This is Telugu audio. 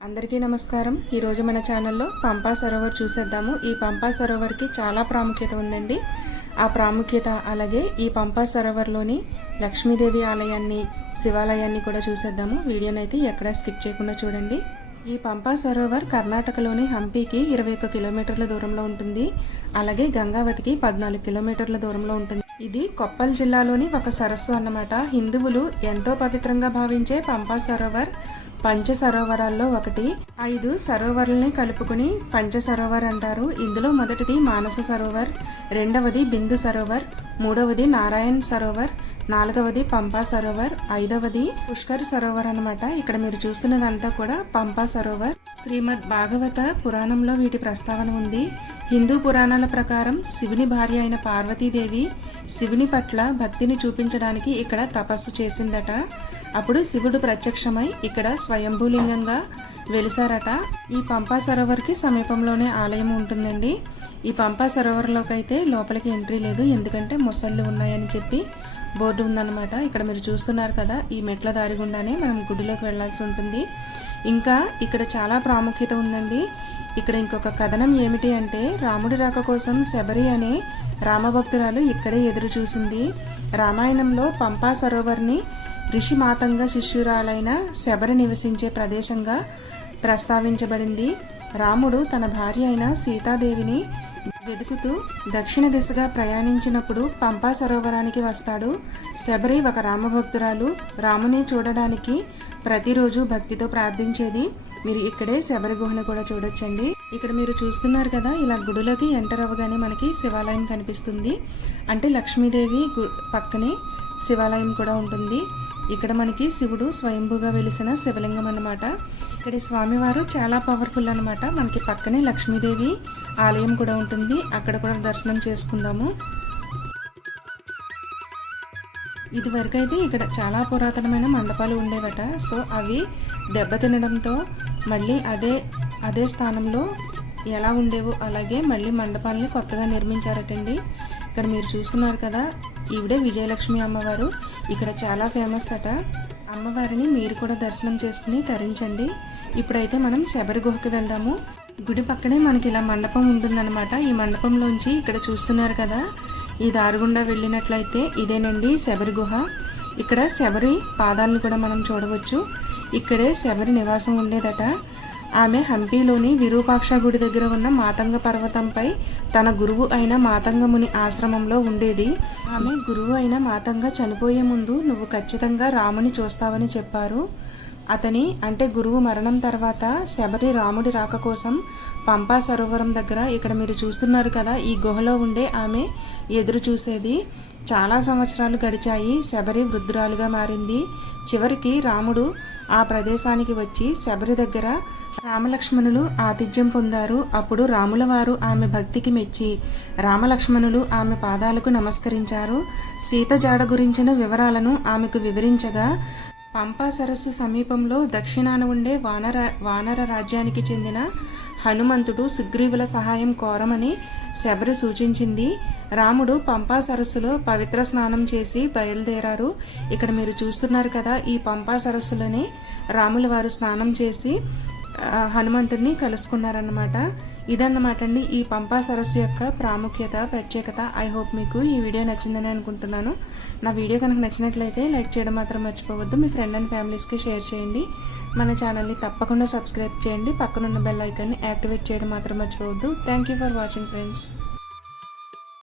అందరికీ నమస్కారం. ఈరోజు మన ఛానల్లో పంపా సరోవర్ చూసేద్దాము. ఈ పంపా సరోవర్కి చాలా ప్రాముఖ్యత ఉందండి. ఆ ప్రాముఖ్యత అలాగే ఈ పంపా సరోవర్లోని లక్ష్మీదేవి ఆలయాన్ని శివాలయాన్ని కూడా చూసేద్దాము. వీడియోనైతే ఎక్కడా స్కిప్ చేయకుండా చూడండి. ఈ పంపా సరోవర్ కర్ణాటకలోని హంపీకి ఇరవై ఒక్క కిలోమీటర్ల దూరంలో ఉంటుంది. అలాగే గంగావతికి పద్నాలుగు కిలోమీటర్ల దూరంలో ఉంటుంది. ఇది కొప్పల్ జిల్లాలోని ఒక సరస్సు అన్నమాట. హిందువులు ఎంతో పవిత్రంగా భావించే పంపా సరోవర్ పంచ సరోవరాల్లో ఒకటి. ఐదు సరోవర్లని కలుపుకుని పంచ సరోవర్ అంటారు. ఇందులో మొదటిది మానస సరోవర్ రెండవది బిందు సరోవర్ మూడవది నారాయణ్ సరోవర్ నాలుగవది పంపా సరోవర్ ఐదవది పుష్కర్ సరోవర్ అన్నమాట. ఇక్కడ మీరు చూస్తున్నదంతా కూడా పంపా సరోవర్. శ్రీమద్ భాగవత పురాణంలో వీటి ప్రస్తావన ఉంది. హిందూ పురాణాల ప్రకారం శివుని భార్య అయిన పార్వతీదేవి శివుని పట్ల భక్తిని చూపించడానికి ఇక్కడ తపస్సు చేసిందట. అప్పుడు శివుడు ప్రత్యక్షమై ఇక్కడ స్వయంభూలింగంగా వెలిసారట. ఈ పంపా సరోవర్కి సమీపంలోనే ఆలయం ఉంటుందండి. ఈ పంపా సరోవర్లోకి అయితే లోపలికి ఎంట్రీ లేదు. ఎందుకంటే మొసళ్ళు ఉన్నాయని చెప్పి బోర్డు ఉందన్నమాట. ఇక్కడ మీరు చూస్తున్నారు కదా ఈ మెట్ల దారి గుండానే మనం గుడిలోకి వెళ్ళాల్సి ఉంటుంది. ఇంకా ఇక్కడ చాలా ప్రాముఖ్యత ఉందండి. ఇక్కడ ఇంకొక కథనం ఏమిటి అంటే రాముడి రాక కోసం శబరి అనే రామభక్తురాలు ఇక్కడే ఎదురు చూసింది. రామాయణంలో పంపా సరోవర్ని ఋషి మాతంగ శిష్యురాలైన శబరి నివసించే ప్రదేశంగా ప్రస్తావించబడింది. రాముడు తన భార్య అయిన సీతాదేవిని వెతుకుతూ దక్షిణ దిశగా ప్రయాణించినప్పుడు పంపా సరోవరానికి వస్తాడు. శబరి ఒక రామభక్తురాలు. రాముని చూడడానికి ప్రతిరోజు భక్తితో ప్రార్థించేది. మీరు ఇక్కడే శబరి గుహను కూడా చూడొచ్చండి. ఇక్కడ మీరు చూస్తున్నారు కదా ఇలా గుడిలోకి ఎంటర్ అవ్వగానే మనకి శివాలయం కనిపిస్తుంది. అంటే లక్ష్మీదేవి గు పక్కనే శివాలయం కూడా ఉంటుంది. ఇక్కడ మనకి శివుడు స్వయంభూగా వెలిసిన శివలింగం అన్నమాట. ఇక్కడ స్వామివారు చాలా పవర్ఫుల్ అనమాట మనకి పక్కనే లక్ష్మీదేవి ఆలయం కూడా ఉంటుంది. అక్కడ కూడా దర్శనం చేసుకుందాము. ఇదివరకు అయితే ఇక్కడ చాలా పురాతనమైన మండపాలు ఉండేవట. సో అవి దెబ్బతినడంతో మళ్ళీ అదే అదే స్థానంలో ఎలా ఉండేవో అలాగే మళ్ళీ మండపాలని కొత్తగా నిర్మించారటండి. ఇక్కడ మీరు చూస్తున్నారు కదా ఈవిడే విజయలక్ష్మి అమ్మవారు. ఇక్కడ చాలా ఫేమస్ అట. అమ్మవారిని మీరు కూడా దర్శనం చేసుకుని తరించండి. ఇప్పుడైతే మనం శబరి గుహకు వెళ్దాము. గుడి పక్కనే మనకి ఇలా మండపం ఉంటుందన్నమాట. ఈ మండపంలోంచి ఇక్కడ చూస్తున్నారు కదా ఈ దారుగుండా వెళ్ళినట్లయితే ఇదేనండి శబరి గుహ. ఇక్కడ శబరి పాదాలను కూడా మనం చూడవచ్చు. ఇక్కడే శబరి నివాసం ఉండేదట. ఆమె హంపీలోని విరూపాక్ష గుడి దగ్గర ఉన్న మాతంగ పర్వతంపై తన గురువు అయిన మాతంగముని ఆశ్రమంలో ఉండేది. ఆమె గురువు అయిన మాతంగ చనిపోయే ముందు నువ్వు ఖచ్చితంగా రాముని చూస్తావని చెప్పారు. అతని అంటే గురువు మరణం తర్వాత శబరి రాముడి రాక కోసం పంపా సరోవరం దగ్గర ఇక్కడ మీరు చూస్తున్నారు కదా ఈ గుహలో ఉండే ఆమె ఎదురు చూసేది. చాలా సంవత్సరాలు గడిచాయి శబరి వృద్ధురాలుగా మారింది. చివరికి రాముడు ఆ ప్రదేశానికి వచ్చి శబరి దగ్గర రామలక్ష్మణులు ఆతిథ్యం పొందారు. అప్పుడు రాముల వారు ఆమె భక్తికి మెచ్చి రామలక్ష్మణులు ఆమె పాదాలకు నమస్కరించారు. సీత జాడ గురించిన వివరాలను ఆమెకు వివరించగా పంపా సరస్సు సమీపంలో దక్షిణాన ఉండే వానర వానర రాజ్యానికి చెందిన హనుమంతుడు సుగ్రీవుల సహాయం కోరమని శబరి సూచించింది. రాముడు పంపా సరస్సులో పవిత్ర స్నానం చేసి బయలుదేరారు. ఇక్కడ మీరు చూస్తున్నారు కదా ఈ పంపా సరస్సులోనే రాముల వారు స్నానం చేసి హనుమంతుడిని కలుసుకున్నారన్నమాట. ఇదన్నమాట అండి ఈ పంపా సరస్సు యొక్క ప్రాముఖ్యత ప్రత్యేకత. ఐ హోప్ మీకు ఈ వీడియో నచ్చిందని అనుకుంటున్నాను. నా వీడియో కనుక నచ్చినట్లయితే లైక్ చేయడం మాత్రం మర్చిపోవద్దు. మీ ఫ్రెండ్ అండ్ ఫ్యామిలీస్కి షేర్ చేయండి. మన ఛానల్ని తప్పకుండా సబ్స్క్రైబ్ చేయండి. పక్కనున్న బెల్ ఐకాన్ని యాక్టివేట్ చేయడం మాత్రం మర్చిపోవద్దు. Thank you for watching friends